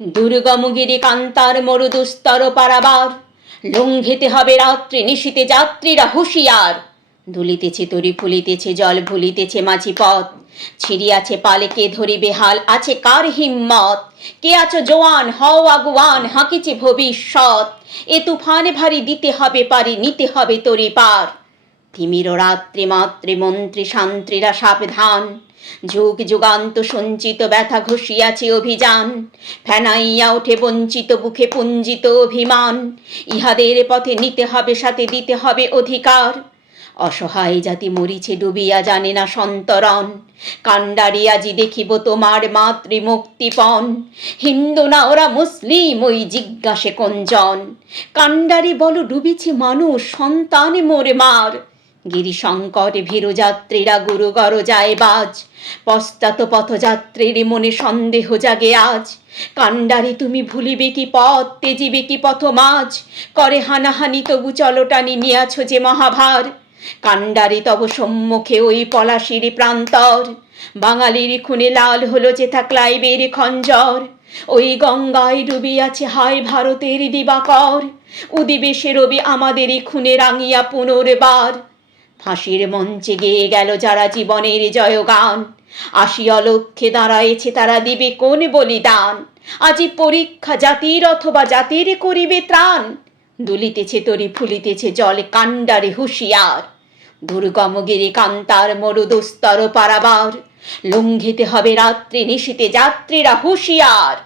দুর্গমগিরি কান্তার মরুদুস্তর পারাবার, লঙ্ঘিতে হবে রাত্রি নিশীতে যাত্রীরা হুঁশিয়ার। দুলিতেছে তরি ফুলিতেছে জল ভুলিতেছে মাঝি পথ, ছিড়িয়াছে পালেকে ধরিবে হাল আছে কার হিম্মত। কে আছো জোয়ান হও আগুয়ান হাঁকিছে ভবিষ্যৎ, এ তুফানে ভারী দিতে হবে পারি নিতে হবে তরি পার। তিমির রাত্রি মাতৃ মন্ত্রী শান্ত্রীরা সাবধান, যুগ যুগান্ত সঞ্চিত ব্যথা ঘষিয়াছে অভিযান। ফেনাইয়া ওঠে বঞ্চিত বুকে পুঞ্জিত অভিমান, ইহাদের পথে নিতে হবে সাথে দিতে হবে অধিকার। অসহায় জাতি মরিছে ডুবিয়া জানে না সন্তরণ, কাণ্ডারি আজি দেখিব তোমার মাতৃমুক্তিপণ। হিন্দু না ওরা মুসলিম ওই জিজ্ঞাসে কোনজন, কাণ্ডারি বলো ডুবিছে মানুষ সন্তানে মোরে মার। গিরিশঙ্কর ভীরু যাত্রীরা গুরুগর যায় বাজ, পশ্চাৎ পথযাত্রীর মনে সন্দেহ জাগে আজ। কাণ্ডারি তুমি ভুলিবে কি পথ তেজিবে কি পথ মাঝ, করে হানাহানি তবু চলটানি নিয়াছ যে মহাভার। কাণ্ডারি তব সম্মুখে ওই পলাশির প্রান্তর, বাঙালির খুনে লাল হলো যেথা ক্লাইবের খঞ্জর। ওই গঙ্গায় ডুবিয়াছে হায় ভারতের দিবাকর, উদিবেশে রবি আমাদেরই খুনে রাঙিয়া পুনর্বার। ফাঁসির মঞ্চে গেয়ে গেল যারা জীবনের জয়গান, আসি অলক্ষ্যে দাঁড়ায়েছে তারা দিবে কোন বলিদান। আজি পরীক্ষা জাতির অথবা জাতির করিবে ত্রাণ, দুলিতেছে তরি ফুলিতেছে জল কাণ্ডারে হুঁশিয়ার। দুর্গমগিরি কান্তার মরুদুস্তর পারাবার, লঙ্ঘিতে হবে রাত্রি নিশীতে যাত্রীরা হুঁশিয়ার।